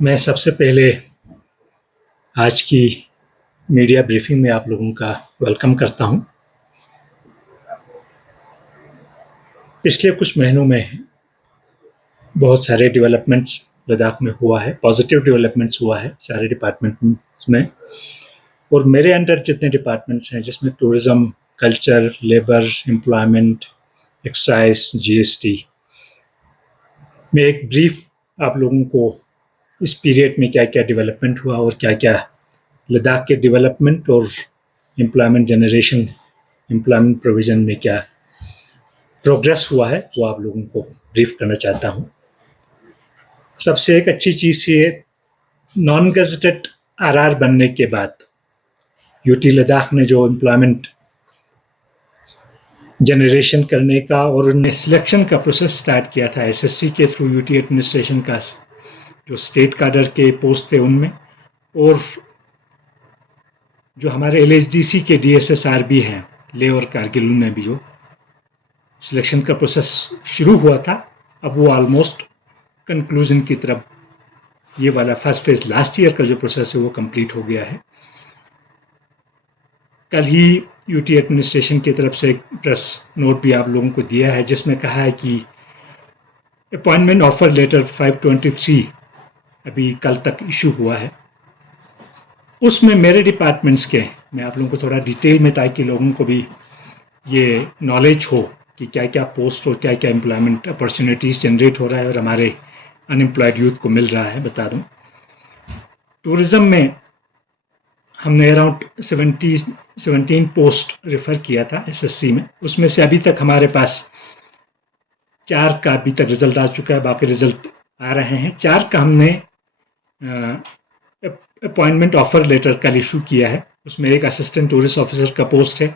मैं सबसे पहले आज की मीडिया ब्रीफिंग में आप लोगों का वेलकम करता हूं। पिछले कुछ महीनों में बहुत सारे डेवलपमेंट्स लद्दाख में हुआ है, पॉजिटिव डेवलपमेंट्स हुआ है सारे डिपार्टमेंट्स में। और मेरे अंडर जितने डिपार्टमेंट्स हैं जिसमें tourism, culture, labour, employment, excise, GST, मैं एक ब्रीफ आप लोगों को इस पीरियड में क्या क्या डेवलपमेंट हुआ और क्या क्या लद्दाख के डेवलपमेंट और एम्प्लॉयमेंट जनरेशन, एम्प्लॉयमेंट प्रोविजन में क्या प्रोग्रेस हुआ है वो आप लोगों को ब्रीफ करना चाहता हूँ। सबसे एक अच्छी चीज़ ये नॉन गजेटेड आरआर बनने के बाद यूटी लद्दाख ने जो एम्प्लॉयमेंट जनरेशन करने का और उन्हें सिलेक्शन का प्रोसेस स्टार्ट किया था एसएससी के थ्रू यूटी एडमिनिस्ट्रेशन का, जो स्टेट काडर के पोस्ट थे उनमें, और जो हमारे एलएचडीसी के डीएसएसआर भी हैं लेह और कारगिल में भी जो सिलेक्शन का प्रोसेस शुरू हुआ था, अब वो ऑलमोस्ट कंक्लूजन की तरफ, ये वाला फर्स्ट फेज लास्ट ईयर का जो प्रोसेस है वो कंप्लीट हो गया है। कल ही यूटी एडमिनिस्ट्रेशन की तरफ से एक प्रेस नोट भी आप लोगों को दिया है जिसमें कहा है कि अपॉइंटमेंट ऑफर लेटर 523 अभी कल तक इशू हुआ है। उसमें मेरे डिपार्टमेंट्स के, मैं आप लोगों को थोड़ा डिटेल में, ताकि लोगों को भी ये नॉलेज हो कि क्या क्या पोस्ट और क्या क्या एम्प्लॉयमेंट अपॉर्चुनिटीज़ जनरेट हो रहा है और हमारे अनएम्प्लॉयड यूथ को मिल रहा है, बता दूं। टूरिज्म में हमने अराउंड 17 पोस्ट रेफर किया था एसएससी में, उसमें से अभी तक हमारे पास 4 का अभी तक रिजल्ट आ चुका है, बाकी रिजल्ट आ रहे हैं। 4 का हमने अपॉइंटमेंट ऑफर लेटर कल इशू किया है। उसमें एक असिस्टेंट टूरिस्ट ऑफिसर का पोस्ट है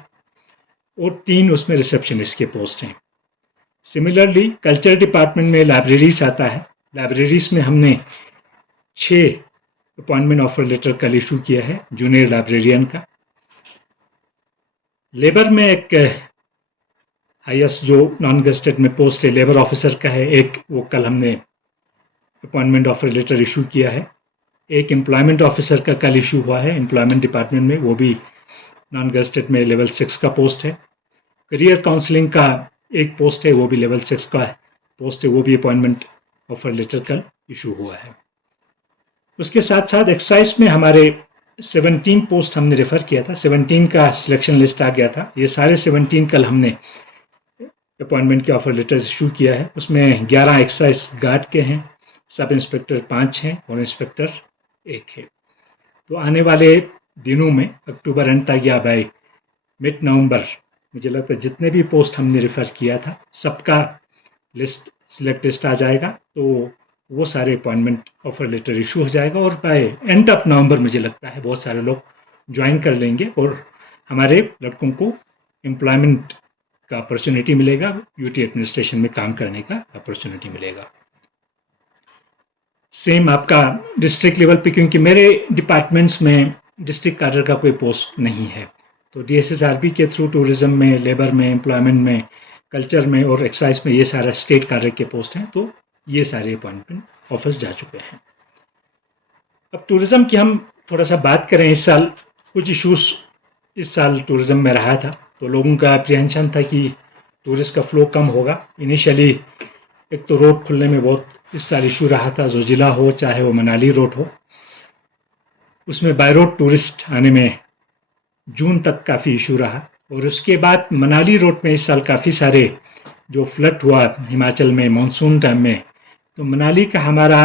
और 3 उसमें रिसेप्शनिस्ट के पोस्ट हैं। सिमिलरली कल्चर डिपार्टमेंट में लाइब्रेरीज आता है, लाइब्रेरीज में हमने 6 अपॉइंटमेंट ऑफर लेटर कल इशू किया है जूनियर लाइब्रेरियन का। लेबर में एक हाईएस्ट जो नॉन गेस्टेड में पोस्ट है लेबर ऑफिसर का है, एक वो कल हमने अपॉइंटमेंट ऑफर लेटर इशू किया है। एक एम्प्लॉयमेंट ऑफिसर का कल इशू हुआ है एम्प्लॉयमेंट डिपार्टमेंट में, वो भी नॉन गेस्टेड में लेवल 6 का पोस्ट है। करियर काउंसलिंग का एक पोस्ट है, वो भी लेवल 6 का पोस्ट है, वो भी अपॉइंटमेंट ऑफर लेटर कल इशू हुआ है। उसके साथ साथ एक्साइज में हमारे 17 पोस्ट हमने रेफर किया था, 17 का सिलेक्शन लिस्ट आ गया था। ये सारे 17 कल हमने अपॉइंटमेंट के ऑफर लेटर इशू किया है। उसमें 11 एक्साइज गार्ड के हैं, सब इंस्पेक्टर 5 हैं और इंस्पेक्टर 1 है। तो आने वाले दिनों में अक्टूबर एंड तक या बाय मिड नवंबर, मुझे लगता है जितने भी पोस्ट हमने रेफर किया था सबका लिस्ट सिलेक्ट लिस्ट आ जाएगा, तो वो सारे अपॉइंटमेंट ऑफर लेटर इशू हो जाएगा और बाय एंड ऑफ नवंबर मुझे लगता है बहुत सारे लोग ज्वाइन कर लेंगे और हमारे लड़कों को एम्प्लॉयमेंट का अपॉर्चुनिटी मिलेगा, यूटी एडमिनिस्ट्रेशन में काम करने का अपॉर्चुनिटी मिलेगा। सेम आपका डिस्ट्रिक्ट लेवल पे, क्योंकि मेरे डिपार्टमेंट्स में डिस्ट्रिक्ट काडर का कोई पोस्ट नहीं है, तो डीएसएसआरबी के थ्रू टूरिज्म में, लेबर में, एम्प्लॉयमेंट में, कल्चर में और एक्साइज में ये सारा स्टेट काडर के पोस्ट हैं, तो ये सारे अपॉइंटमेंट ऑफर्स जा चुके हैं। अब टूरिज्म की हम थोड़ा सा बात करें। इस साल कुछ इश्यूज इस साल टूरिज्म में रहा था, तो लोगों का अप्रीहेंशन था कि टूरिस्ट का फ्लो कम होगा। इनिशियली एक तो रोड खुलने में बहुत इस साल इशू रहा था, जोजिला हो चाहे वो मनाली रोड हो, उसमें बाय रोड टूरिस्ट आने में जून तक काफ़ी इशू रहा। और उसके बाद मनाली रोड में इस साल काफ़ी सारे जो फ्लड हुआ हिमाचल में मानसून टाइम में, तो मनाली का हमारा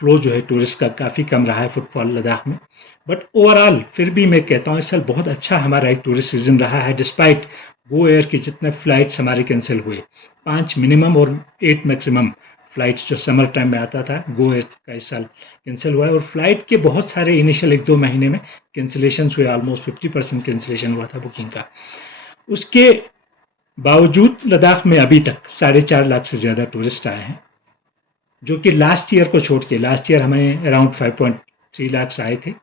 फ्लो जो है टूरिस्ट का काफ़ी कम रहा है फुटफॉल लद्दाख में। बट ओवरऑल फिर भी मैं कहता हूँ इस साल बहुत अच्छा हमारा एक टूरिस्ट सीजन रहा है, डिस्पाइट गो एयर के जितने फ्लाइट्स हमारे कैंसिल हुए, 5 मिनिमम और 8 मैक्सिमम फ्लाइट्स जो समर टाइम में आता था, गो एयर का इस साल कैंसिल हुआ है। और फ्लाइट के बहुत सारे इनिशियल 1-2 महीने में कैंसिलेशन हुए, ऑलमोस्ट 50% कैंसिलेशन हुआ था बुकिंग का। उसके बावजूद लद्दाख में अभी तक 4.5 लाख से ज़्यादा टूरिस्ट आए हैं, जो कि लास्ट ईयर को छोड़ के, लास्ट ईयर हमें अराउंड 5.3 लाख आए थे।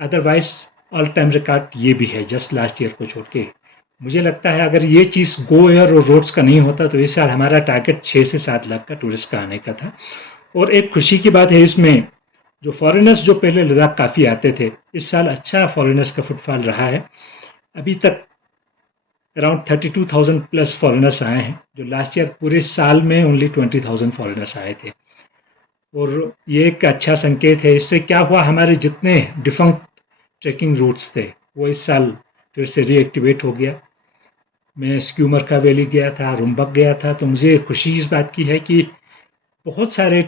अदरवाइज ऑल टाइम रिकॉर्ड ये भी है जस्ट लास्ट ईयर को छोड़ के। मुझे लगता है अगर ये चीज़ गो एयर और रोड्स का नहीं होता तो इस साल हमारा टारगेट 6 से 7 लाख का टूरिस्ट का आने का था। और एक खुशी की बात है इसमें, जो फॉरेनर्स जो पहले लद्दाख काफ़ी आते थे, इस साल अच्छा फॉरेनर्स का फुटफॉल रहा है। अभी तक अराउंड 32,000 प्लस फॉरेनर्स आए हैं, जो लास्ट ईयर पूरे साल में ओनली 20,000 फॉरेनर्स आए थे। और ये एक अच्छा संकेत है। इससे क्या हुआ, हमारे जितने डिफंक्ट ट्रैकिंग रूट्स थे वो इस साल फिर से रीएक्टिवेट हो गया। मैं स्क्यूमरका वैली गया था, रुम्बक गया था, तो मुझे खुशी इस बात की है कि बहुत सारे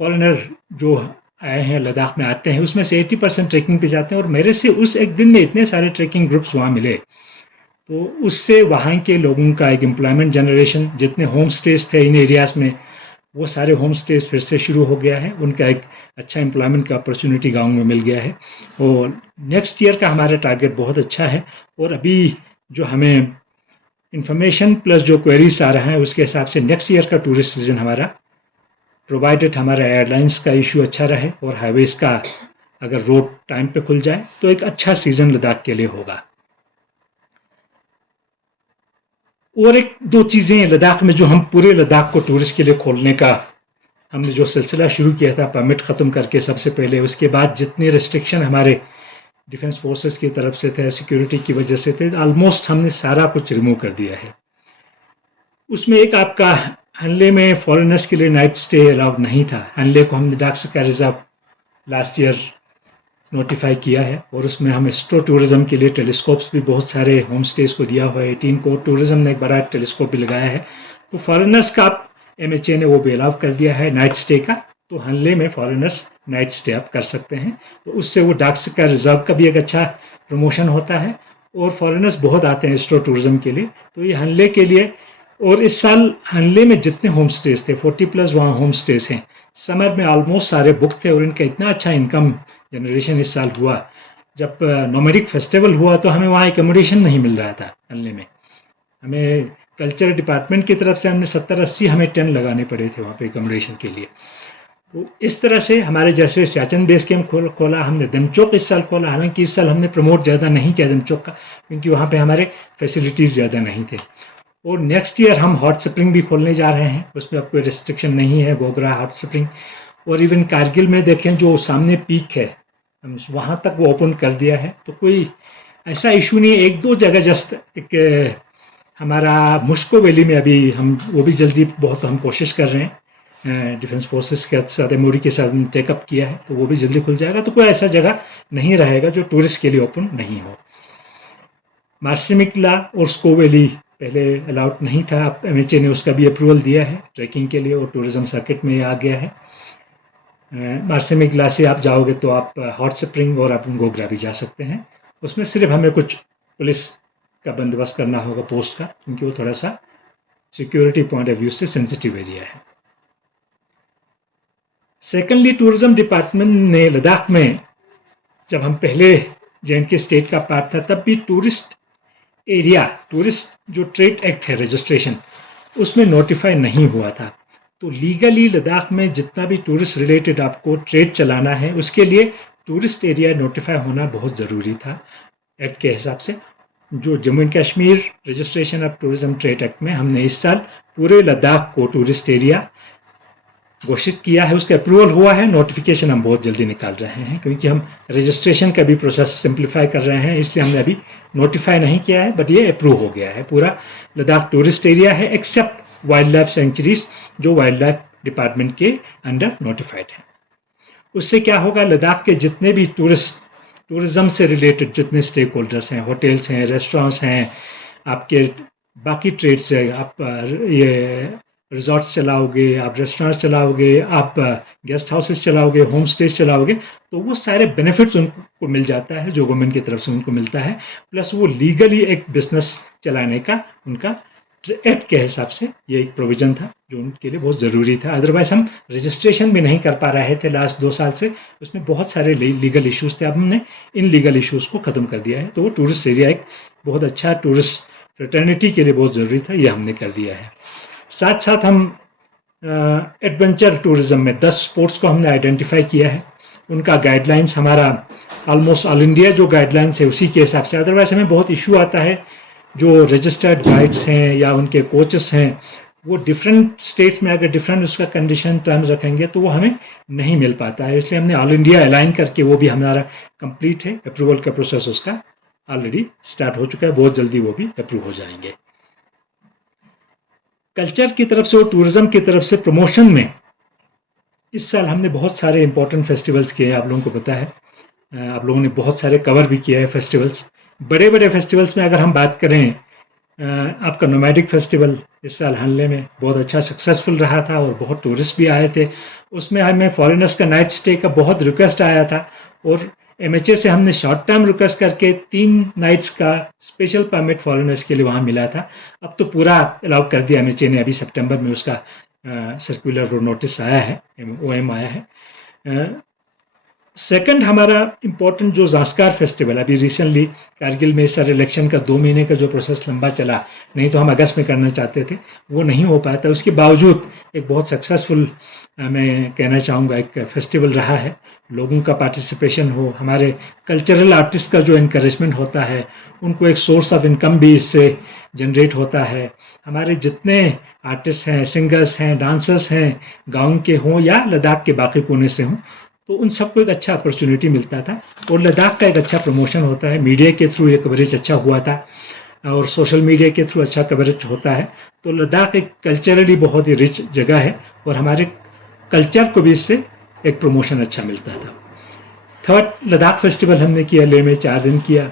फॉरेनर जो आए हैं लद्दाख में आते हैं, उसमें से 80% ट्रैकिंग पे जाते हैं। और मेरे से उस एक दिन में इतने सारे ट्रैकिंग ग्रुप्स वहाँ मिले, तो उससे वहाँ के लोगों का एक एम्प्लॉयमेंट जनरेशन, जितने होम स्टेज थे इन एरियाज़ में, वो सारे होम स्टेज फिर से शुरू हो गया है। उनका एक अच्छा एम्प्लॉयमेंट का अपॉर्चुनिटी गाँव में मिल गया है। और नेक्स्ट ईयर का हमारा टारगेट बहुत अच्छा है। और अभी जो हमें इंफॉर्मेशन प्लस जो क्वेरीज आ रहा है उसके हिसाब से नेक्स्ट ईयर का टूरिस्ट सीजन हमारा, प्रोवाइडेड हमारा एयरलाइंस का इशू अच्छा रहे और हाईवेज का अगर रोड टाइम पे खुल जाए, तो एक अच्छा सीजन लद्दाख के लिए होगा। और एक दो चीज़ें लद्दाख में, जो हम पूरे लद्दाख को टूरिस्ट के लिए खोलने का हमने जो सिलसिला शुरू किया था परमिट ख़त्म करके सबसे पहले, उसके बाद जितने रिस्ट्रिक्शन हमारे डिफेंस फोर्सेस की तरफ से थे, सिक्योरिटी की वजह से थे, ऑलमोस्ट हमने सारा कुछ रिमूव कर दिया है। उसमें एक आपका हनले में फॉरेनर्स के लिए नाइट स्टे अलाउड नहीं था। हनले को हमने dark sky reserve last year notify किया है, और उसमें हम एस्ट्रो टूरिज्म के लिए टेलीस्कोप्स भी बहुत सारे होम स्टेज को दिया हुआ है। 18 को टूरिज्म ने एक बड़ा टेलीस्कोप भी लगाया है। तो फॉरेनर्स का MHA ने वो भी अलाउ कर दिया है नाइट स्टे का, तो हनले में फॉरेनर्स नाइट स्टे आप कर सकते हैं। तो उससे वो डार्क स्काई रिजर्व का भी एक अच्छा प्रमोशन होता है, और फॉरेनर्स बहुत आते हैं एस्ट्रो टूरिज्म के लिए। तो ये हनले के लिए, और इस साल हनले में जितने होम स्टेज थे 40 प्लस वहाँ होम स्टेज हैं, समर में ऑलमोस्ट सारे बुक थे, और इनका इतना अच्छा इनकम जनरेशन इस साल हुआ। जब नोमैडिक फेस्टिवल हुआ तो हमें वहाँ एकोमोडेशन नहीं मिल रहा था हनले में। हमें कल्चर डिपार्टमेंट की तरफ से हमने 70-80 हमें टेंट लगाने पड़े थे वहाँ पे एकोमोडेशन के लिए। तो इस तरह से हमारे जैसे सियाचिन बेस कैंप खोला हमने, दमचौक इस साल खोला। हालांकि इस साल हमने प्रमोट ज़्यादा नहीं किया दमचौक का, क्योंकि वहाँ पे हमारे फैसिलिटीज़ ज़्यादा नहीं थे। और नेक्स्ट ईयर हम हॉट स्प्रिंग भी खोलने जा रहे हैं, उसमें अब कोई रिस्ट्रिक्शन नहीं है, गोगरा हॉट स्प्रिंग। और इवन कारगिल में देखें, जो सामने पीक है, हम वहाँ तक वो ओपन कर दिया है। तो कोई ऐसा इशू नहीं है। एक दो जगह जस्ट एक हमारा मुश्को वैली में अभी हम वो भी जल्दी बहुत हम कोशिश कर रहे हैं, डिफेंस फोर्सेस के साथ MOD के साथ टेकअप किया है, तो वो भी जल्दी खुल जाएगा। तो कोई ऐसा जगह नहीं रहेगा जो टूरिस्ट के लिए ओपन नहीं हो। मार्सिमिकला और स्को वैली पहले अलाउड नहीं था, अब MHA ने उसका भी अप्रूवल दिया है ट्रैकिंग के लिए, और टूरिज्म सर्किट में आ गया है। मार्सिमिकला से आप जाओगे तो आप हॉट स्प्रिंग और आप गोगरा भी जा सकते हैं। उसमें सिर्फ हमें कुछ पुलिस का बंदोबस्त करना होगा पोस्ट का, क्योंकि वो थोड़ा सा सिक्योरिटी पॉइंट ऑफ व्यू से सेंसिटिव एरिया है। सेकेंडली, टूरिज्म डिपार्टमेंट ने लद्दाख में, जब हम पहले J&K स्टेट का पार्ट था, तब भी टूरिस्ट एरिया, टूरिस्ट जो ट्रेड एक्ट है रजिस्ट्रेशन, उसमें नोटिफाई नहीं हुआ था। तो लीगली लद्दाख में जितना भी टूरिस्ट रिलेटेड आपको ट्रेड चलाना है, उसके लिए टूरिस्ट एरिया नोटिफाई होना बहुत ज़रूरी था एक्ट के हिसाब से। जो Jammu and Kashmir registration of tourism trade act में हमने इस साल पूरे लद्दाख को टूरिस्ट एरिया घोषित किया है, उसका अप्रूवल हुआ है। नोटिफिकेशन हम बहुत जल्दी निकाल रहे हैं, क्योंकि हम रजिस्ट्रेशन का भी प्रोसेस सिंप्लीफाई कर रहे हैं, इसलिए हमने अभी नोटिफाई नहीं किया है, बट ये अप्रूव हो गया है। पूरा लद्दाख टूरिस्ट एरिया है, एक्सेप्ट वाइल्ड लाइफ सेंचुरीज जो वाइल्ड लाइफ डिपार्टमेंट के अंडर नोटिफाइड है। उससे क्या होगा, लद्दाख के जितने भी टूरिज्म से रिलेटेड जितने स्टेक होल्डर्स हैं, होटल्स हैं, रेस्टोरेंट्स हैं, आपके बाकी ट्रेड्स है, आप ये रिजॉर्ट्स चलाओगे, आप रेस्टोरेंट्स चलाओगे, आप गेस्ट हाउसेस चलाओगे, होम स्टेज चलाओगे, तो वो सारे बेनिफिट्स उनको मिल जाता है जो गवर्नमेंट की तरफ से उनको मिलता है। प्लस वो लीगली एक बिजनेस चलाने का उनका एक्ट के हिसाब से ये एक प्रोविजन था जो उनके लिए बहुत ज़रूरी था। अदरवाइज हम रजिस्ट्रेशन भी नहीं कर पा रहे थे लास्ट 2 साल से, उसमें बहुत सारे लीगल इश्यूज थे। अब हमने इन लीगल इश्यूज को ख़त्म कर दिया है, तो वो टूरिस्ट एरिया एक बहुत अच्छा टूरिस्ट फ्रेटर्निटी के लिए बहुत ज़रूरी था, ये हमने कर दिया है। साथ साथ हम एडवेंचर टूरिज्म में 10 स्पोर्ट्स को हमने आइडेंटिफाई किया है। उनका गाइडलाइंस हमारा ऑलमोस्ट ऑल इंडिया जो गाइडलाइंस है उसी के हिसाब से। अदरवाइज हमें बहुत इशू आता है, जो रजिस्टर्ड गाइड्स हैं या उनके कोचेस हैं, वो डिफरेंट स्टेट्स में अगर डिफरेंट उसका कंडीशन टर्म्स रखेंगे तो वो हमें नहीं मिल पाता है। इसलिए हमने ऑल इंडिया अलाइन करके वो भी हमारा कंप्लीट है, अप्रूवल का प्रोसेस उसका ऑलरेडी स्टार्ट हो चुका है, बहुत जल्दी वो भी अप्रूव हो जाएंगे। कल्चर की तरफ से और टूरिज्म की तरफ से प्रमोशन में इस साल हमने बहुत सारे इंपॉर्टेंट फेस्टिवल्स किए हैं, आप लोगों को पता है। आप लोगों ने बहुत सारे कवर भी किया है फेस्टिवल्स। बड़े बड़े फेस्टिवल्स में अगर हम बात करें, आपका नोमैडिक फेस्टिवल इस साल हल्ले में बहुत अच्छा सक्सेसफुल रहा था और बहुत टूरिस्ट भी आए थे। उसमें हमें फॉरेनर्स का नाइट स्टे का बहुत रिक्वेस्ट आया था और एमएचए से हमने शॉर्ट टर्म रिक्वेस्ट करके 3 नाइट्स का स्पेशल परमिट फॉरेनर्स के लिए वहाँ मिला था। अब तो पूरा अलाउ कर दिया एमएचए ने, अभी सितंबर में उसका सर्कुलर नोटिस आया है, ओएम आया है। सेकंड हमारा इम्पोर्टेंट जो ज़ास्कार फेस्टिवल, अभी रिसेंटली कारगिल में सर इलेक्शन का 2 महीने का जो प्रोसेस लंबा चला, नहीं तो हम अगस्त में करना चाहते थे, वो नहीं हो पाया था। उसके बावजूद एक बहुत सक्सेसफुल, मैं कहना चाहूँगा, एक फेस्टिवल रहा है। लोगों का पार्टिसिपेशन हो, हमारे कल्चरल आर्टिस्ट का जो इनकरेजमेंट होता है, उनको एक सोर्स ऑफ इनकम भी इससे जनरेट होता है। हमारे जितने आर्टिस्ट हैं, सिंगर्स हैं, डांसर्स हैं, गाँव के हों या लद्दाख के बाकी कोने से हों, तो उन सबको एक अच्छा अपॉर्चुनिटी मिलता था और लद्दाख का एक अच्छा प्रमोशन होता है। मीडिया के थ्रू ये कवरेज अच्छा हुआ था और सोशल मीडिया के थ्रू अच्छा कवरेज होता है। तो लद्दाख एक कल्चरली बहुत ही रिच जगह है और हमारे कल्चर को भी इससे एक प्रमोशन अच्छा मिलता था। थर्ड, लद्दाख फेस्टिवल हमने किया, लेह में 4 दिन किया।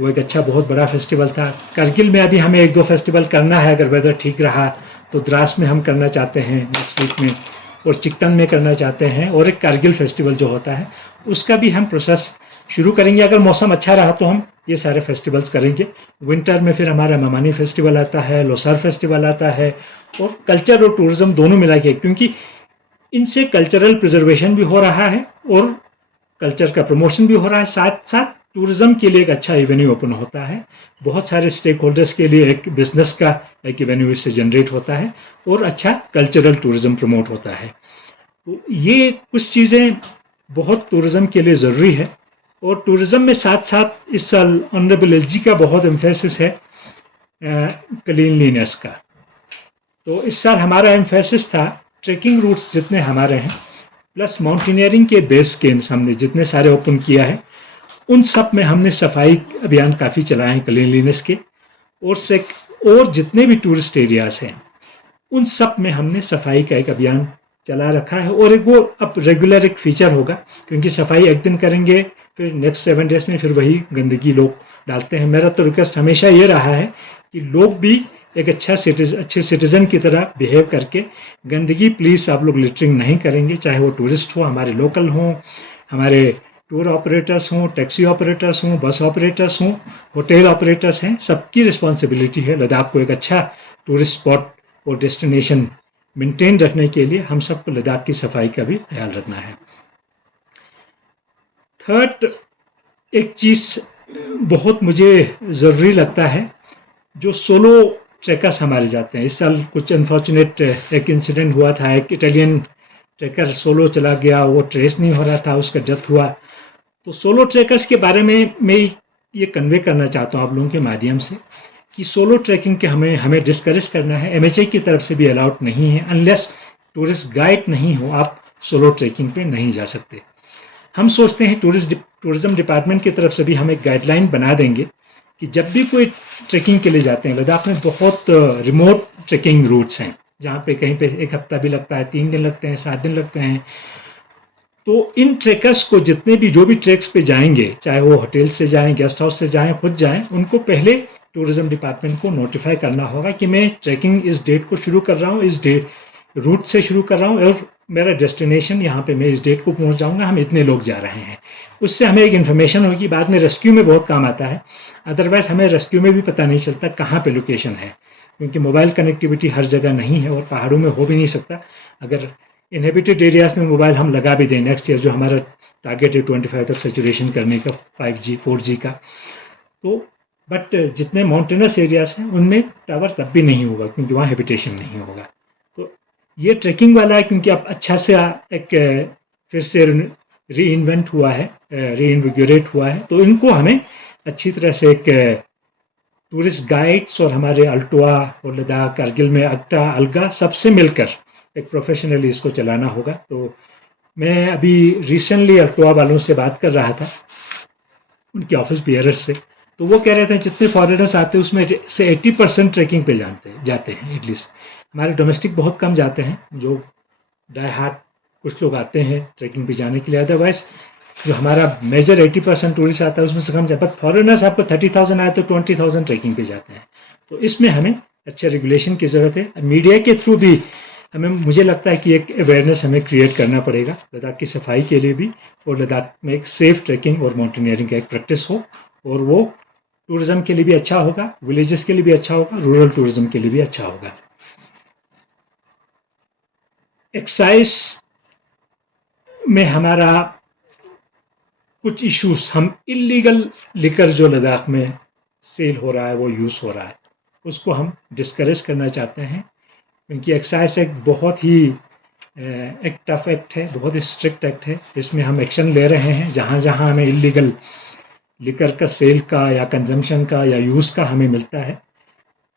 वो एक अच्छा बहुत बड़ा फेस्टिवल था। कारगिल में अभी हमें 1-2 फेस्टिवल करना है, अगर वेदर ठीक रहा तो द्रास में हम करना चाहते हैं नेक्स्ट वीक में, और चिकटन में करना चाहते हैं, और एक कारगिल फेस्टिवल जो होता है उसका भी हम प्रोसेस शुरू करेंगे। अगर मौसम अच्छा रहा तो हम ये सारे फेस्टिवल्स करेंगे। विंटर में फिर हमारा ममानी फेस्टिवल आता है, लोसार फेस्टिवल आता है, और कल्चर और टूरिज्म दोनों मिला के, क्योंकि इनसे कल्चरल प्रिजर्वेशन भी हो रहा है और कल्चर का प्रमोशन भी हो रहा है, साथ साथ टूरिज्म के लिए एक अच्छा एवेन्यू ओपन होता है। बहुत सारे स्टेक होल्डर्स के लिए एक बिजनेस का एक एवेन्यू इससे जनरेट होता है और अच्छा कल्चरल टूरिज्म प्रमोट होता है। तो ये कुछ चीज़ें बहुत टूरिज्म के लिए ज़रूरी है। और टूरिज्म में साथ साथ इस साल ऑनरेबल एलजी का बहुत एम्फेसिस है क्लीनलीनेस का। तो इस साल हमारा एम्फेसिस था ट्रेकिंग रूट्स जितने हमारे हैं, प्लस माउंटेनियरिंग के बेस कैंप्स हमने जितने सारे ओपन किया है, उन सब में हमने सफाई अभियान काफ़ी चलाए हैं क्लीनलीनेस के। और जितने भी टूरिस्ट एरियाज हैं उन सब में हमने सफाई का एक अभियान चला रखा है। और एक वो अब रेगुलर एक फीचर होगा, क्योंकि सफाई एक दिन करेंगे फिर नेक्स्ट 7 डेज में फिर वही गंदगी लोग डालते हैं। मेरा तो रिक्वेस्ट हमेशा ये रहा है कि लोग भी एक अच्छे सिटीजन की तरह बिहेव करके, गंदगी प्लीज़ आप लोग लिटरिंग नहीं करेंगे, चाहे वो टूरिस्ट हो, हमारे लोकल हों, हमारे टूर ऑपरेटर्स हों, टैक्सी ऑपरेटर्स हों, बस ऑपरेटर्स हों, होटल ऑपरेटर्स हैं, सबकी रिस्पॉन्सिबिलिटी है लद्दाख को एक अच्छा टूरिस्ट स्पॉट और डेस्टिनेशन मेंटेन रखने के लिए। हम सबको लद्दाख की सफाई का भी ख्याल रखना है। थर्ड, एक चीज़ बहुत मुझे ज़रूरी लगता है, जो सोलो ट्रैकर्स हमारे जाते हैं। इस साल कुछ अनफॉर्चुनेट एक इंसिडेंट हुआ था, एक इटालियन ट्रैकर सोलो चला गया, वो ट्रेस नहीं हो रहा था, उसका डेथ हुआ। तो सोलो ट्रैकर्स के बारे में मैं ये कन्वे करना चाहता हूँ आप लोगों के माध्यम से कि सोलो ट्रैकिंग के हमें डिस्करेज करना है। एमएचए की तरफ से भी अलाउड नहीं है, अनलेस टूरिस्ट गाइड नहीं हो आप सोलो ट्रैकिंग पे नहीं जा सकते। हम सोचते हैं टूरिज्म डिपार्टमेंट की तरफ से भी हम एक गाइडलाइन बना देंगे कि जब भी कोई ट्रैकिंग के लिए जाते हैं, लद्दाख में बहुत रिमोट ट्रैकिंग रूट्स हैं जहाँ पे कहीं पे 1 हफ्ता भी लगता है, 3 दिन लगते हैं, 7 दिन लगते हैं। तो इन ट्रैकर्स को जितने भी जो भी ट्रैक्स पे जाएंगे, चाहे वो होटल से जाएं, गेस्ट हाउस से जाएं, खुद जाएं, उनको पहले टूरिज्म डिपार्टमेंट को नोटिफाई करना होगा कि मैं ट्रैकिंग इस डेट को शुरू कर रहा हूँ, इस डेट रूट से शुरू कर रहा हूँ और मेरा डेस्टिनेशन यहाँ पे मैं इस डेट को पहुँच जाऊँगा, हम इतने लोग जा रहे हैं। उससे हमें एक इन्फॉर्मेशन होगी, बाद में रेस्क्यू में बहुत काम आता है। अदरवाइज हमें रेस्क्यू में भी पता नहीं चलता कहाँ पे लोकेशन है, क्योंकि मोबाइल कनेक्टिविटी हर जगह नहीं है और पहाड़ों में हो भी नहीं सकता। अगर इनहेबिटेड एरियाज में मोबाइल हम लगा भी दें, नेक्स्ट ईयर जो हमारा टारगेट है 25 तक सेचुरेशन करने का 5G 4G का, तो बट जितने माउंटेनस एरियाज हैं उनमें टावर तब भी नहीं होगा क्योंकि वहाँ हैबिटेशन नहीं होगा। तो ये ट्रैकिंग वाला है, क्योंकि अब अच्छा से एक फिर से री इन्वेंट हुआ है, री इन्विगोरेट हुआ है, तो इनको हमें अच्छी तरह से एक टूरिस्ट गाइड्स और हमारे अल्टोआ और लद्दाख, कारगिल में अक्टा, अलगा सबसे मिलकर एक प्रोफेशनली इसको चलाना होगा। तो मैं अभी रिसेंटली अल्टोआ वालों से बात कर रहा था, उनके ऑफिस बियरर्स से, तो वो कह रहे थे जितने फॉरेनर्स आते हैं उसमें से 80% ट्रैकिंग पे जाते हैं एटलीस्ट। हमारे डोमेस्टिक बहुत कम जाते हैं, जो डाई हार्ट कुछ लोग आते हैं ट्रैकिंग पे जाने के लिए, अदरवाइज जो हमारा मेजर 80% टूरिस्ट आता है उसमें से कम जाता है। बट फॉरेनर्स आपको 30,000 आए तो 20,000 ट्रैकिंग पे जाते हैं। तो इसमें हमें अच्छे रेगुलेशन की ज़रूरत है। मीडिया के थ्रू भी हमें, मुझे लगता है कि एक अवेयरनेस हमें क्रिएट करना पड़ेगा लद्दाख की सफाई के लिए भी, और लद्दाख में एक सेफ ट्रैकिंग और माउंटेनियरिंग का एक प्रैक्टिस हो, और वो टूरिज्म के लिए भी अच्छा होगा, विलेजेस के लिए भी अच्छा होगा, रूरल टूरिज्म के लिए भी अच्छा होगा। एक्साइज में हमारा कुछ इश्यूज, हम इलीगल लिकर जो लद्दाख में सेल हो रहा है, वो यूज़ हो रहा है, उसको हम डिस्करेज करना चाहते हैं, क्योंकि एक्साइज एक बहुत ही एक टफ एक्ट है, बहुत ही स्ट्रिक्ट एक्ट है। इसमें हम एक्शन ले रहे हैं जहाँ जहाँ हमें इलीगल लिकर का सेल का या कंजम्पशन का या यूज़ का हमें मिलता है।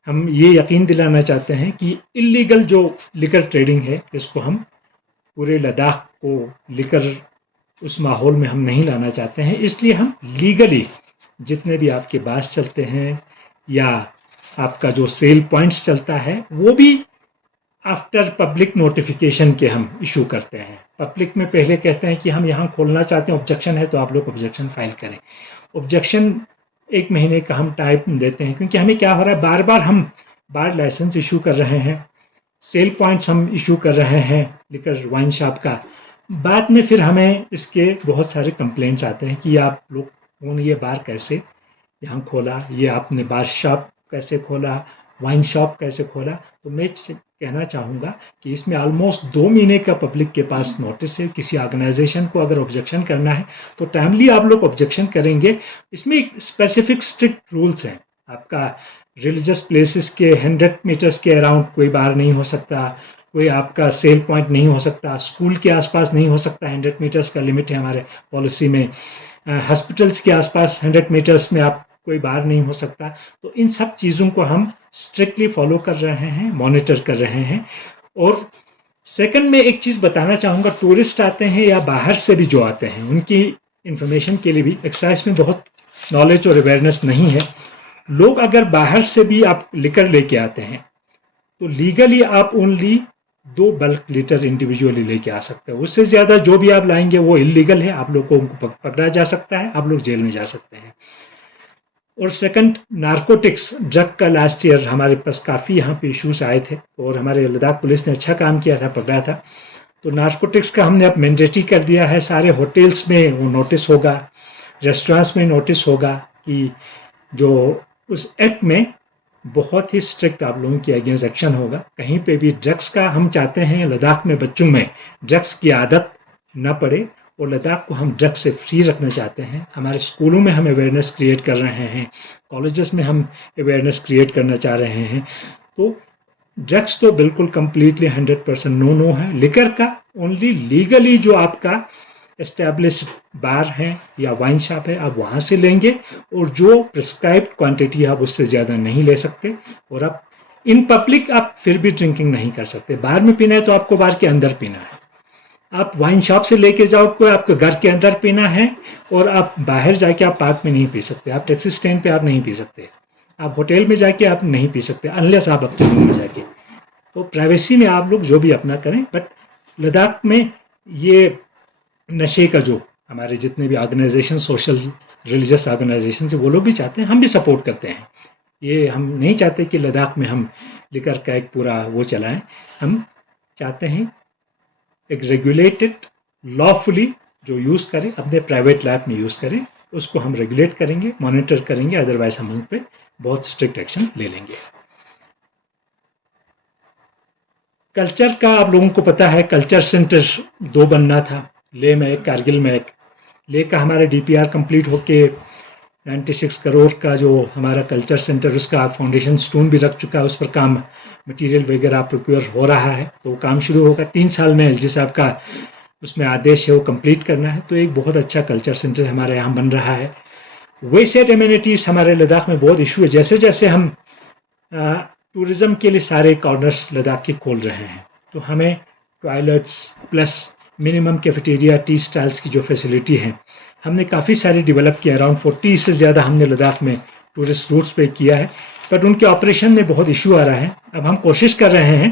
हम ये यकीन दिलाना चाहते हैं कि इलीगल जो लिकर ट्रेडिंग है, इसको हम पूरे लद्दाख को लिकर उस माहौल में हम नहीं लाना चाहते हैं। इसलिए हम लीगली जितने भी आपके बास चलते हैं या आपका जो सेल पॉइंट्स चलता है, वो भी आफ्टर पब्लिक नोटिफिकेशन के हम इशू करते हैं। पब्लिक में पहले कहते हैं कि हम यहाँ खोलना चाहते हैं, ऑब्जेक्शन है तो आप लोग ऑब्जेक्शन फाइल करें। ऑब्जेक्शन 1 महीने का हम टाइम देते हैं, क्योंकि हमें क्या हो रहा है, बार बार हम बार लाइसेंस इशू कर रहे हैं, सेल पॉइंट्स हम इशू कर रहे हैं लिकर वाइन शॉप का, बाद में फिर हमें इसके बहुत सारे कंप्लेंट्स आते हैं कि आप लोग ये बार कैसे यहाँ खोला, ये आपने बार शॉप कैसे खोला, वाइन शॉप कैसे खोला। तो मैं कहना चाहूँगा कि इसमें ऑलमोस्ट 2 महीने का पब्लिक के पास नोटिस है। किसी ऑर्गेनाइजेशन को अगर ऑब्जेक्शन करना है तो टाइमली आप लोग ऑब्जेक्शन करेंगे। इसमें एक स्पेसिफिक स्ट्रिक्ट रूल्स हैं। आपका रिलीजियस प्लेसेस के 100 मीटर्स के अराउंड कोई बार नहीं हो सकता, कोई आपका सेल पॉइंट नहीं हो सकता, स्कूल के आसपास नहीं हो सकता, 100 मीटर्स का लिमिट है हमारे पॉलिसी में, हॉस्पिटल्स के आसपास 100 मीटर्स में आप कोई बार नहीं हो सकता। तो इन सब चीज़ों को हम स्ट्रिक्टली फॉलो कर रहे हैं, मॉनिटर कर रहे हैं। और सेकंड में एक चीज़ बताना चाहूँगा, टूरिस्ट आते हैं या बाहर से भी जो आते हैं, उनकी इंफॉर्मेशन के लिए भी एक्साइज में बहुत नॉलेज और अवेयरनेस नहीं है। लोग अगर बाहर से भी आप लिकर लेके आते हैं तो लीगली आप ओनली 2 बल्क लीटर इंडिविजुअली लेके आ सकते हैं। उससे ज़्यादा जो भी आप लाएंगे वो इलीगल है, आप लोग को पकड़ा जा सकता है, आप लोग जेल में जा सकते हैं। और सेकंड, नारकोटिक्स ड्रग का लास्ट ईयर हमारे पास काफ़ी यहाँ पे इश्यूज आए थे और हमारे लद्दाख पुलिस ने अच्छा काम किया था, पकड़ा था। तो नारकोटिक्स का हमने अब मैंडेटरी कर दिया है। सारे होटल्स में वो नोटिस होगा, रेस्टोरेंट्स में नोटिस होगा कि जो उस एक्ट में बहुत ही स्ट्रिक्ट आप लोगों के अगेंस्ट एक्शन होगा। कहीं पे भी ड्रग्स का, हम चाहते हैं लद्दाख में बच्चों में ड्रग्स की आदत न पड़े और लद्दाख को हम ड्रग्स से फ्री रखना चाहते हैं। हमारे स्कूलों में हम अवेयरनेस क्रिएट कर रहे हैं, कॉलेजेस में हम अवेयरनेस क्रिएट करना चाह रहे हैं। तो ड्रग्स तो बिल्कुल कंप्लीटली 100% नो है। लिकर का ओनली लीगली जो आपका एस्टैब्लिश्ड बार है या वाइन शॉप है, आप वहाँ से लेंगे और जो प्रिस्क्राइब्ड क्वांटिटी आप उससे ज़्यादा नहीं ले सकते। और आप इन पब्लिक आप फिर भी ड्रिंकिंग नहीं कर सकते। बार में पीना है तो आपको बार के अंदर पीना है। आप वाइन शॉप से लेके जाओ, कोई आपको घर के अंदर पीना है, और आप बाहर जाके आप पार्क में नहीं पी सकते, आप टैक्सी स्टैंड पे आप नहीं पी सकते, आप होटल में जाके आप नहीं पी सकते अनलेस आप अपने रूम में जाके। तो प्राइवेसी में आप लोग जो भी अपना करें। बट लद्दाख में ये नशे का जो हमारे जितने भी ऑर्गेनाइजेशन, सोशल रिलीजियस ऑर्गेनाइजेशन है, वो लोग भी चाहते हैं, हम भी सपोर्ट करते हैं। ये हम नहीं चाहते कि लद्दाख में हम लिकर का एक पूरा वो चलाएं। हम चाहते हैं एक रेगुलेटेड, लॉफुली जो यूज़ करें, अपने प्राइवेट लैब में यूज़ करें, उसको हम रेगुलेट करेंगे, मॉनिटर करेंगे, अदरवाइज हम उन पर बहुत स्ट्रिक्ट एक्शन ले लेंगे। कल्चर का आप लोगों को पता है, कल्चर सेंटर 2 बनना था, लेह में एक, कारगिल में एक। लेह का हमारा DPR कंप्लीट होके 96 करोड़ का जो हमारा कल्चर सेंटर, उसका फाउंडेशन स्टोन भी रख चुका है, उस पर काम, मटेरियल वगैरह प्रोक्योर हो रहा है। तो काम शुरू होगा 3 साल में। LG साहब का उसमें आदेश है वो कंप्लीट करना है। तो एक बहुत अच्छा कल्चर सेंटर हमारे यहाँ बन रहा है। वे सेट एमिनिटीज़ हमारे लद्दाख में बहुत इशू है। जैसे जैसे हम टूरिज़्म के लिए सारे कॉर्नर्स लद्दाख के खोल रहे हैं, तो हमें toilets plus minimum cafeteria, tea stalls की जो फैसिलिटी है हमने काफ़ी सारी डेवलप किया। अराउंड 40 से ज़्यादा हमने लद्दाख में टूरिस्ट रूट्स पे किया है, बट उनके ऑपरेशन में बहुत इशू आ रहा है। अब हम कोशिश कर रहे हैं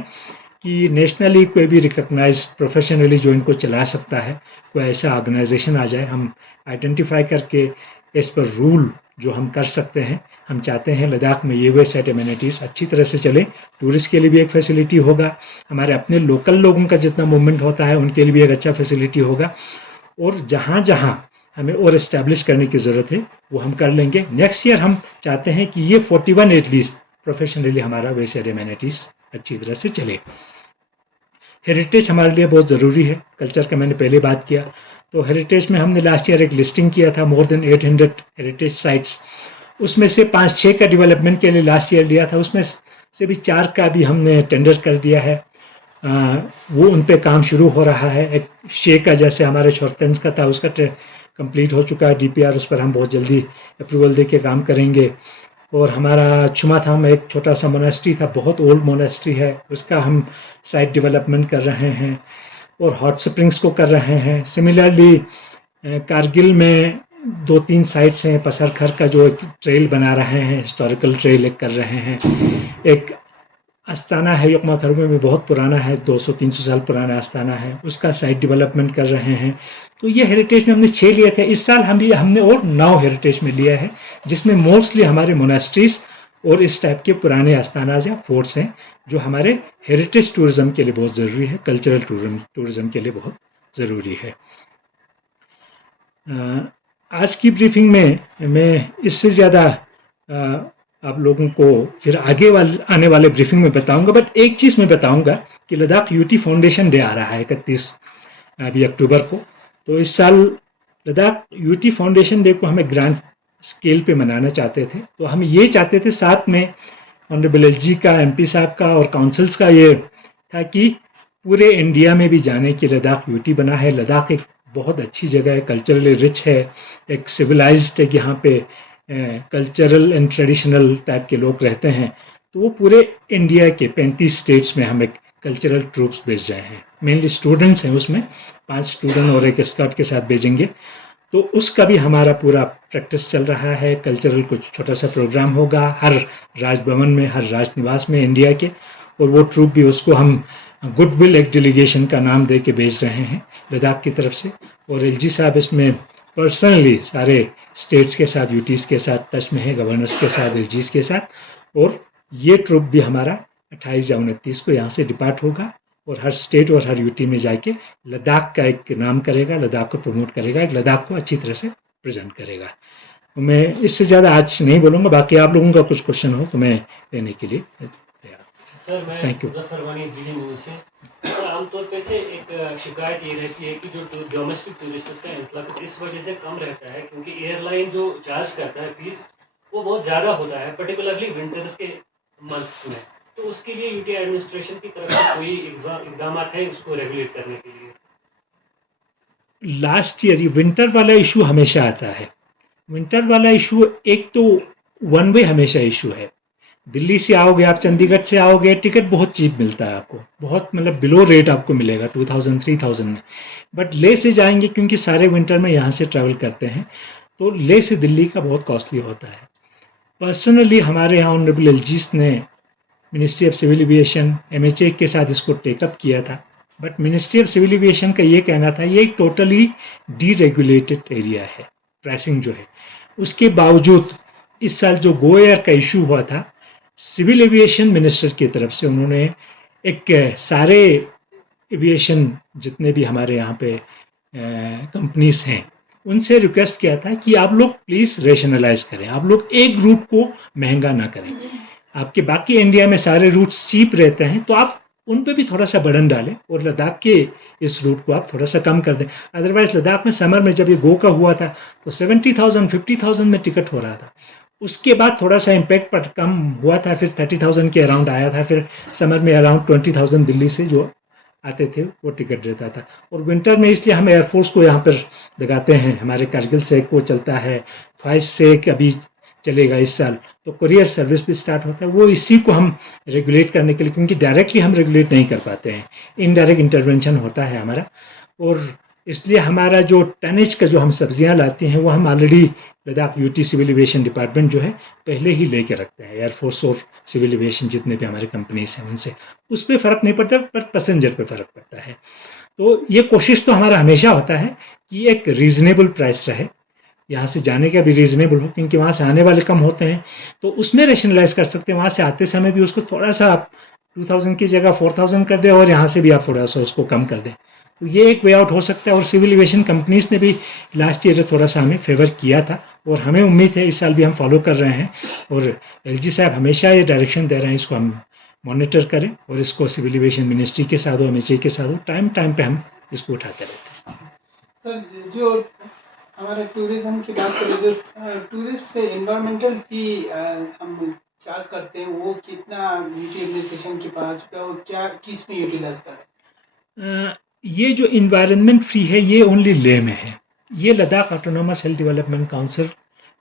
कि नेशनली कोई भी रिकग्नाइज प्रोफेशनली जो इनको चला सकता है, कोई ऐसा ऑर्गेनाइजेशन आ जाए, हम आइडेंटिफाई करके एज पर रूल जो हम कर सकते हैं। हम चाहते हैं लद्दाख में ये वे सेट एमिनिटीज़ अच्छी तरह से चले, टूरिस्ट के लिए भी एक फैसिलिटी होगा, हमारे अपने लोकल लोगों का जितना मूवमेंट होता है उनके लिए भी एक अच्छा फैसिलिटी होगा, और जहाँ जहाँ हमें और इस्टेब्लिश करने की ज़रूरत है वो हम कर लेंगे। नेक्स्ट ईयर हम चाहते हैं कि ये 41 एटलीस्ट प्रोफेशनली हमारा वे सेट एमिनिटीज़ अच्छी तरह से चले। हेरिटेज हमारे लिए बहुत ज़रूरी है। कल्चर का मैंने पहले बात किया, तो हेरिटेज में हमने लास्ट ईयर एक लिस्टिंग किया था, मोर देन 800 हेरिटेज साइट्स। उसमें से 5-6 का डेवलपमेंट के लिए लास्ट ईयर लिया था, उसमें से भी 4 का भी हमने टेंडर कर दिया है। वो उन पे काम शुरू हो रहा है। एक 6 का जैसे हमारे छोरतंज का था, उसका कंप्लीट हो चुका है डीपीआर, उस पर हम बहुत जल्दी अप्रूवल दे के काम करेंगे। और हमारा छुमाथाम में एक छोटा सा मोनेस्ट्री था, बहुत ओल्ड मोनेस्ट्री है, उसका हम साइट डेवलपमेंट कर रहे हैं, और हॉट स्प्रिंग्स को कर रहे हैं। सिमिलरली कारगिल में 2-3 साइट्स हैं, पसरखर का जो एक ट्रेल बना रहे हैं, हिस्टोरिकल ट्रेल एक कर रहे हैं। एक आस्थाना है यकमा खरमे में, बहुत पुराना है, 200-300 साल पुराना आस्थाना है, उसका साइट डेवलपमेंट कर रहे हैं। तो ये हेरिटेज में हमने 6 लिए थे, इस साल हमने और 9 हेरिटेज में लिया है, जिसमें मोस्टली हमारे मोनास्ट्रीज और इस टाइप के पुराने आस्थानाज या फोर्ट्स हैं, जो हमारे हेरिटेज टूरिज्म के लिए बहुत ज़रूरी है, कल्चरल टूरिज्म के लिए बहुत ज़रूरी है। आज की ब्रीफिंग में मैं इससे ज़्यादा आप लोगों को फिर आगे आने वाले ब्रीफिंग में बताऊंगा, बट एक चीज़ मैं बताऊंगा कि लद्दाख यूटी फाउंडेशन डे आ रहा है 31 अभी अक्टूबर को। तो इस साल लद्दाख यूटी फाउंडेशन डे को हमें ग्रैंड स्केल पे मनाना चाहते थे। तो हम ये चाहते थे, साथ में ऑनरेबल एलजी का, एमपी साहब का और काउंसिल्स का ये था कि पूरे इंडिया में भी जाने की लद्दाख यूटी बना है। लद्दाख एक बहुत अच्छी जगह है, कल्चरली रिच है, एक सिविलाइज्ड है, यहाँ पे कल्चरल एंड ट्रेडिशनल टाइप के लोग रहते हैं। तो वो पूरे इंडिया के 35 स्टेट्स में हम एक कल्चरल ट्रूप्स भेज रहे हैं। मेनली स्टूडेंट्स हैं, उसमें 5 स्टूडेंट और एक स्काउट के साथ भेजेंगे। तो उसका भी हमारा पूरा प्रैक्टिस चल रहा है। कल्चरल कुछ छोटा सा प्रोग्राम होगा हर राजभवन में, हर राजनिवास में इंडिया के, और वो ट्रूप भी उसको हम गुडविल एक डेलीगेशन का नाम दे के भेज रहे हैं लद्दाख की तरफ से। और एलजी साहब इसमें पर्सनली सारे स्टेट्स के साथ, यूटीज़ के साथ टच में है, गवर्नर्स के साथ, एलजीज के साथ। और ये ट्रूप भी हमारा 28 या 29 को यहाँ से डिपार्ट होगा और हर स्टेट और हर यूटी में जाके लद्दाख का एक नाम करेगा, लद्दाख को प्रमोट करेगा, एक लद्दाख को अच्छी तरह से प्रेजेंट करेगा। तो मैं इससे ज़्यादा आज नहीं बोलूँगा, बाकी आप लोगों का कुछ क्वेश्चन हो तो मैं लेने के लिए तैयार। सर, मैं थैंक यू। मुजफ्फरवानी दिल्ली न्यूज़ से। तो आमतौर पे से एक शिकायत ये रहती है कि जो डोमेस्टिक टूरिस्ट्स का इन्फ्लक्स इस वजह से कम रहता है क्योंकि एयरलाइन जो चार्ज करता है फीस वो बहुत ज़्यादा होता है, पर्टिकुलरली विंटर्स के मंथ्स में। तो उसके लिए यूटी एडमिनिस्ट्रेशन की तरफ से कोई इकदाम है उसको रेगुलेट करने के लिए? लास्ट ईयर ये विंटर वाला इशू हमेशा आता है। विंटर वाला इशू एक तो वन वे हमेशा इशू है। दिल्ली से आओगे आप, चंडीगढ़ से आओगे, टिकट बहुत चीप मिलता है आपको, बहुत मतलब बिलो रेट आपको मिलेगा 2000-3000 में। बट ले से जाएंगे क्योंकि सारे विंटर में यहाँ से ट्रैवल करते हैं, तो ले से दिल्ली का बहुत कॉस्टली होता है। पर्सनली हमारे यहाँ ऑनरेबल एलजीस ने ministry of civil aviation, MHA के साथ इसको टेकअप किया था, but ministry of civil aviation का ये कहना था ये एक टोटली डीरेगुलेटेड एरिया है, प्राइसिंग जो है। उसके बावजूद इस साल जो गो एयर का इशू हुआ था, सिविल एविएशन मिनिस्टर की तरफ से उन्होंने एक सारे एविएशन जितने भी हमारे यहाँ पे कंपनीज हैं उनसे रिक्वेस्ट किया था कि आप लोग प्लीज़ रेशनलाइज करें, आप लोग एक रूट को महंगा ना करें। आपके बाकी इंडिया में सारे रूट्स चीप रहते हैं, तो आप उन पे भी थोड़ा सा बर्डन डालें और लद्दाख के इस रूट को आप थोड़ा सा कम कर दें। अदरवाइज लद्दाख में समर में जब ये गो का हुआ था तो 70,000 50,000 में टिकट हो रहा था। उसके बाद थोड़ा सा इम्पैक्ट पर कम हुआ था, फिर 30,000 के अराउंड आया था, फिर समर में अराउंड 20,000 दिल्ली से जो आते थे वो टिकट रहता था। और विंटर में इसलिए हम एयरफोर्स को यहाँ पर लगाते हैं, हमारे कारगिल से एक वो चलता है, ख्वाहिश से एक अभी चलेगा इस साल, तो कुरियर सर्विस भी स्टार्ट होता है। वो इसी को हम रेगुलेट करने के लिए, क्योंकि डायरेक्टली हम रेगुलेट नहीं कर पाते हैं, इनडायरेक्ट इंटरवेंशन होता है हमारा। और इसलिए हमारा जो टनेज का जो हम सब्जियां लाते हैं वो हम already Ladakh UT civil aviation department जो है पहले ही लेके रखते हैं। एयरफोर्स और सिविल एविएशन जितने भी हमारे कंपनीज हैं उनसे उस पर फ़र्क नहीं पड़ता, पर पैसेंजर पे फ़र्क पड़ता है। तो ये कोशिश तो हमारा हमेशा होता है कि एक रीजनेबल प्राइस रहे, यहाँ से जाने का भी रीजनेबल हो, क्योंकि वहाँ से आने वाले कम होते हैं तो उसमें रेशनलाइज कर सकते हैं। वहाँ से आते समय भी उसको थोड़ा सा आप 2000 की जगह 4000 कर दें और यहाँ से भी आप थोड़ा सा उसको कम कर दें, तो ये एक वे आउट हो सकता है। और सिविल एविएशन कंपनीज ने भी लास्ट ईयर थोड़ा सा हमें फेवर किया था और हमें उम्मीद है इस साल भी हम फॉलो कर रहे हैं। और एलजी साहब हमेशा ये डायरेक्शन दे रहे हैं, इसको हम मॉनिटर करें और इसको सिविल एविएशन मिनिस्ट्री के साथ हो, एमएचए के साथ हो, टाइम टाइम पे हम इसको उठाते रहते हैं। सर, जो हमारे टूरिज्म की बात करें, जो टूरिस्ट से एनवायरमेंटल फी हम चार्ज करते हैं, वो कितना यूटी एडमिनिस्ट्रेशन के पास चुका, वो क्या किस में यूटिलाइज करें? ये जो इन्वायरमेंट फी है ये ओनली ले में है। ये लद्दाख ऑटोनोमस हिल डेवलपमेंट काउंसिल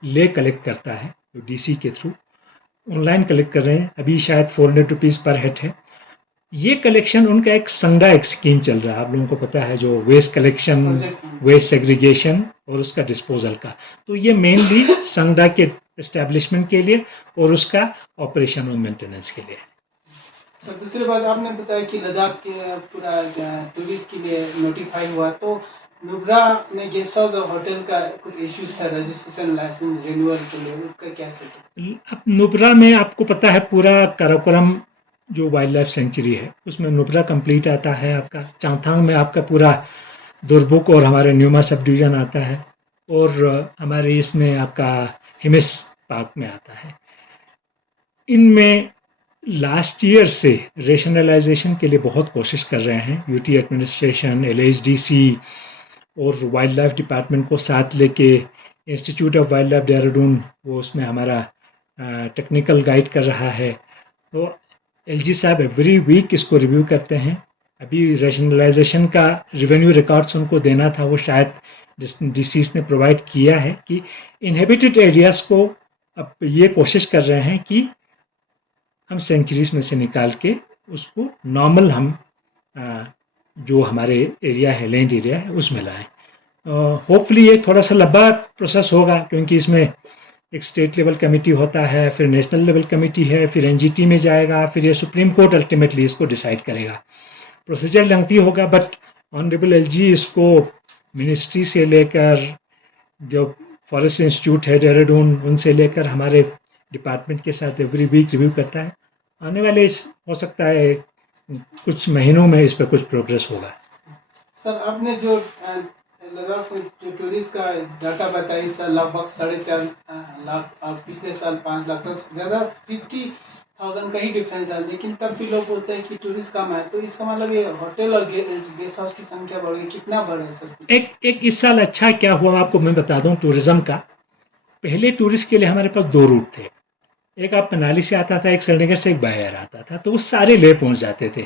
ले कलेक्ट करता है, जो डीसी के थ्रू ऑनलाइन कलेक्ट कर रहे हैं। अभी शायद 400 रुपीज़ पर हेड है। ये कलेक्शन उनका एक संगडा एक स्कीम चल रहा है, आप लोगों को पता है, जो वेस्ट कलेक्शन, वेस्ट सेग्रीगेशन और उसका डिस्पोजल का। तो ये मेनली संगडा के एस्टेब्लिशमेंट के लिए और उसका ऑपरेशन और मेंटेनेंस के लिए। सर, दूसरी बात आपने बताया कि लद्दाख के पूरा टूरिस्ट के लिए नोटिफाई हुआ, तो नुब्रा में गेस्ट हाउस और होटल का कुछ इश्यूज था रजिस्ट्रेशन लाइसेंस रिन्यूअल के लिए, उसका क्या स्टेटस? नुब्रा में आपको पता है पूरा काराकोरम जो वाइल्ड लाइफ सेंचुरी है उसमें नुब्रा कंप्लीट आता है आपका। चांगथांग में आपका पूरा दुर्बुक और हमारे न्यूमा सब डिवीजन आता है, और हमारे इसमें आपका हिमिस पार्क में आता है। इनमें लास्ट ईयर से रेशनलाइजेशन के लिए बहुत कोशिश कर रहे हैं यूटी एडमिनिस्ट्रेशन, एलएचडीसी और वाइल्ड लाइफ डिपार्टमेंट को साथ लेके। Institute of wild life Dehradun वो उसमें हमारा टेक्निकल गाइड कर रहा है। तो एलजी साहब एवरी वीक इसको रिव्यू करते हैं। अभी रेशनलाइजेशन का रिवेन्यू रिकॉर्ड्स उनको देना था, वो शायद डीसीस ने प्रोवाइड किया है कि इनहेबिटेड एरियाज को अब ये कोशिश कर रहे हैं कि हम सेंचुरीज में से निकाल के उसको नॉर्मल हम जो हमारे एरिया है, लैंड एरिया है, उसमें लाएं। होपफुली ये थोड़ा सा लंबा प्रोसेस होगा, क्योंकि इसमें एक स्टेट लेवल कमेटी होता है, फिर नेशनल लेवल कमेटी है, फिर एनजीटी में जाएगा, फिर ये सुप्रीम कोर्ट अल्टीमेटली इसको डिसाइड करेगा। प्रोसीजर लेंथी होगा, बट ऑनरेबल एलजी इसको मिनिस्ट्री से लेकर जो फॉरेस्ट इंस्टीट्यूट है देहरादून उनसे लेकर हमारे डिपार्टमेंट के साथ एवरी वीक रिव्यू करता है। आने वाले हो सकता है कुछ महीनों में इस पर कुछ प्रोग्रेस होगा। सर, आपने जो लद्दाख जो टूरिस्ट का डाटा बताया, इस साल लगभग 4.5 लाख और पिछले साल 5 लाख, तो ज़्यादा 50,000 का ही डिफरेंस है। लेकिन तब भी लोग बोलते हैं कि टूरिस्ट कम है, तो इसका मतलब ये होटल और गेस्ट हाउस की संख्या बढ़ गई, कितना बढ़ा है सर? एक इस साल अच्छा क्या हुआ आपको मैं बता दूं टूरिज्म का। पहले टूरिस्ट के लिए हमारे पास 2 रूट थे, एक आप मनाली से आता था, एक श्रीनगर से एक बाय एयर आता था, तो वो सारे ले पहुंच जाते थे।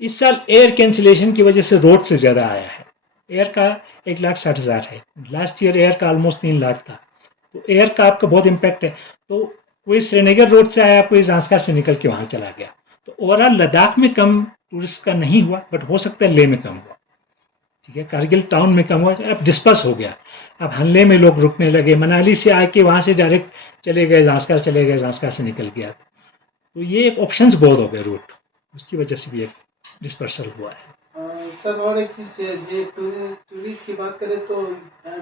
इस साल एयर कैंसिलेशन की वजह से रोड से ज़्यादा आया है। एयर का 1,60,000 है, लास्ट ईयर एयर का ऑलमोस्ट 3 लाख था, तो एयर का आपका बहुत इम्पैक्ट है। तो कोई श्रीनगर रोड से आया, कोई ज़ांस्कर से निकल के वहाँ चला गया। तो ओवरऑल लद्दाख में कम टूरिस्ट का नहीं हुआ, बट हो सकता है लेह में कम हुआ, ठीक है, कारगिल टाउन में कम हुआ, अब डिस्पर्स हो गया। अब हल्ले में लोग रुकने लगे, मनाली से आके वहाँ से डायरेक्ट चले गए, ज़ांस्कर चले गए, ज़ांस्कर से निकल गया। तो ये ऑप्शंस बहुत हो गए रूट, उसकी वजह से भी एक डिस्पर्सल हुआ है। सर, और एक चीज़, ये टूरिस्ट की बात करें तो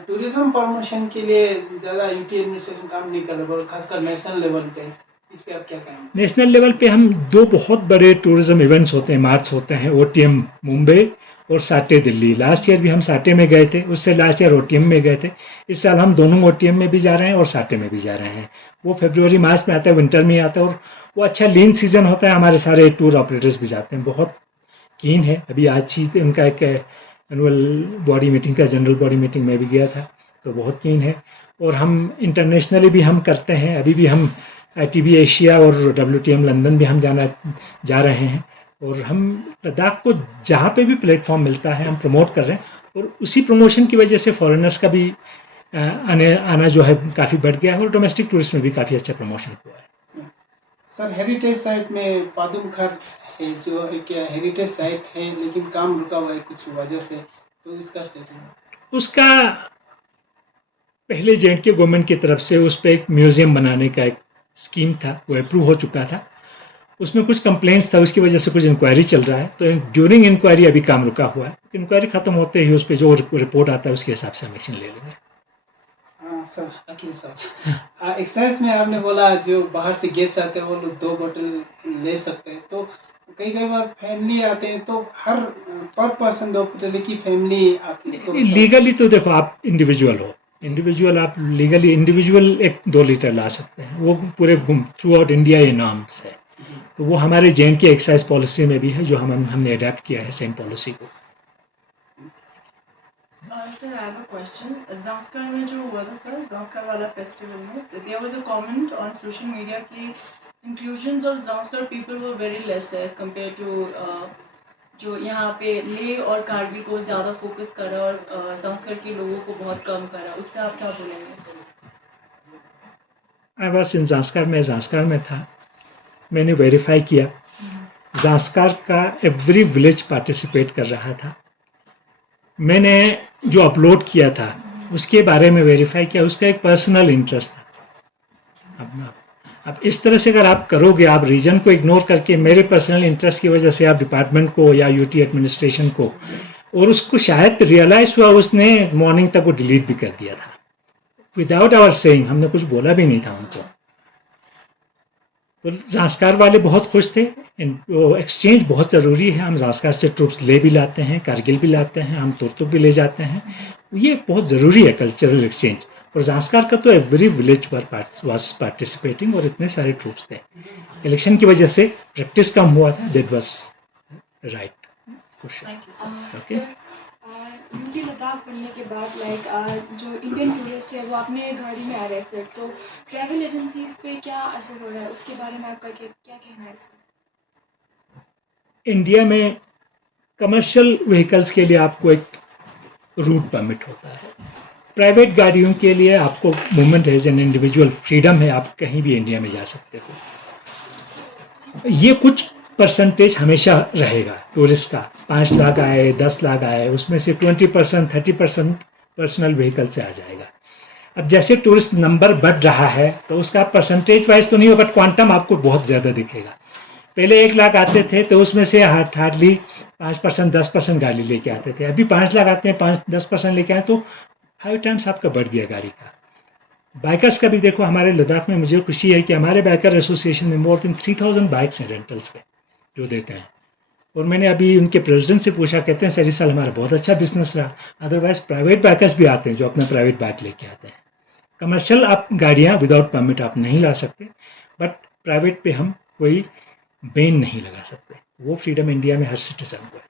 टूरिज्म प्रमोशन के लिए ज़्यादा यूटी एडमिनिस्ट्रेशन काम नहीं कर रहा, और खासकर नेशनल लेवल पे, इस पर आप क्या कहेंगे? नेशनल लेवल पे हम 2 बहुत बड़े टूरिज्म इवेंट्स होते हैं, मार्च होते हैं, ओटीएम मुंबई और साटे दिल्ली। लास्ट ईयर भी हम साटे में गए थे, उससे लास्ट ईयर ओटीएम में गए थे। इस साल हम दोनों ओटीएम में भी जा रहे हैं और साटे में भी जा रहे हैं। वो फरवरी मार्च में आता है, विंटर में आता है, और वो अच्छा लीन सीजन होता है। हमारे सारे टूर ऑपरेटर्स भी जाते हैं, बहुत कीन है। अभी आज ही उनका एक एनुअल बॉडी मीटिंग का, जनरल बॉडी मीटिंग में भी गया था, तो बहुत कीन है। और हम इंटरनेशनली भी हम करते हैं, अभी भी हम ITB एशिया और WTM लंदन भी हम जा रहे हैं। और हम लद्दाख को जहाँ पे भी प्लेटफॉर्म मिलता है हम प्रमोट कर रहे हैं, और उसी प्रमोशन की वजह से फॉरेनर्स का भी आना जो है काफ़ी बढ़ गया है, और डोमेस्टिक टूरिस्ट में भी काफ़ी अच्छा प्रमोशन हुआ है। सर हेरिटेज साइट में पादुमखर है जो एक हेरिटेज साइट है, लेकिन काम रुका हुआ है कुछ वजह से, तो इसका स्टेटस? उसका पहले जे.एंड.के गवर्नमेंट की तरफ से उस पर एक म्यूजियम बनाने का एक स्कीम था, वो अप्रूव हो चुका था। उसमें कुछ कंप्लेंट्स था, उसकी वजह से कुछ इंक्वायरी चल रहा है, तो ड्यूरिंग इंक्वायरी अभी काम रुका हुआ है। इंक्वायरी खत्म होते ही उस पर जो रिपोर्ट आता है उसके हिसाब से हम एक्शन ले लेंगे। सर अखिल सर, एक्साइज में आपने बोला जो बाहर से गेस्ट आते हैं वो लोग 2 बोतल ले सकते हैं, तो कई बार फैमिली आते हैं तो हर पर पर्सन 2 बोतल की फैमिली आप इसको लीगली तो देखो आप इंडिविजुअल हो, इंडिविजुअल आप लीगली इंडिविजुअल 1-2 लीटर ला सकते हैं, वो पूरे थ्रू आउट इंडिया ये नॉर्म्स है। तो वो हमारे जे.एंड.के एक्साइज पॉलिसी में भी है, जो हमने अडेप्ट किया है सेम पॉलिसी को। Sir I have a question. Zanskar में जो हुआ था सर, ज़ांस्कर वाला फेस्टिवल में, there was a comment on social media कि inclusions of Zanskar people were very less as compare to जो यहाँ पे ले और कारगिल को ज़्यादा फोकस करा और ज़ांस्कर के लोगों को बहुत कम करा, उस पर आप क्या बोलेंगे? आई वॉज इन ज़ांस्कर में था, मैंने वेरीफाई किया, ज़ांस्कर का एवरी विलेज पार्टिसिपेट कर रहा था। मैंने जो अपलोड किया था उसके बारे में वेरीफाई किया, उसका एक पर्सनल इंटरेस्ट था। अब इस तरह से अगर आप करोगे, आप रीजन को इग्नोर करके मेरे पर्सनल इंटरेस्ट की वजह से आप डिपार्टमेंट को या यूटी एडमिनिस्ट्रेशन को, और उसको शायद रियलाइज हुआ, उसने मॉर्निंग तक वो डिलीट भी कर दिया था विदाउट आवर सेइंग, हमने कुछ बोला भी नहीं था उनको। तो ज़ांस्कर वाले बहुत खुश थे। एक्सचेंज बहुत ज़रूरी है, हम ज़ांस्कर से ट्रूप्स ले भी लाते हैं, कारगिल भी लाते हैं, हम तुर्तुक भी ले जाते हैं, ये बहुत ज़रूरी है कल्चरल एक्सचेंज। और ज़ांस्कर का तो एवरी विलेज वाज पार्टिसिपेटिंग, और इतने सारे ट्रूप्स थे। इलेक्शन की वजह से प्रैक्टिस कम हुआ था, that was right question. Okay, UT Ladakh बनने के बाद जो इंडियन टूरिस्ट है वो अपने गाड़ी में आ रहे हैं सर, तो ट्रैवल एजेंसीज पे क्या असर हो रहा है, उसके बारे में आपका क्या कहना है सर? इंडिया में कमर्शियल व्हीकल्स के लिए आपको एक रूट परमिट होता है, प्राइवेट गाड़ियों के लिए आपको movement as an individual freedom है, आप कहीं भी इंडिया में जा सकते हो। ये कुछ परसेंटेज हमेशा रहेगा टूरिस्ट का, 5 लाख आए 10 लाख आए, उसमें से 20% 30% पर्सनल व्हीकल से आ जाएगा। अब जैसे टूरिस्ट नंबर बढ़ रहा है तो उसका परसेंटेज वाइज तो नहीं होगा, बट क्वांटम आपको बहुत ज़्यादा दिखेगा। पहले 1 लाख आते थे तो उसमें से हार्डली 5% 10% गाड़ी लेके आते थे, अभी 5 लाख आते हैं, 5-10% लेके आए, तो 5 टाइम्स आपका बढ़ गया गाड़ी का। बाइकर्स का भी देखो, हमारे लद्दाख में मुझे खुशी है कि हमारे बाइकर एसोसिएशन में मोर देन 3000 बाइक्स हैं रेंटल्स पे जो देते हैं। और मैंने अभी उनके प्रेसिडेंट से पूछा, कहते हैं सर इस साल हमारा बहुत अच्छा बिजनेस रहा। अदरवाइज प्राइवेट बाइकर्स भी आते हैं जो अपना प्राइवेट बाइक लेके आते हैं। कमर्शियल आप गाड़ियाँ विदाउट परमिट आप नहीं ला सकते, बट प्राइवेट पे हम कोई बैन नहीं लगा सकते, वो फ्रीडम इंडिया में हर सिटीजन को है।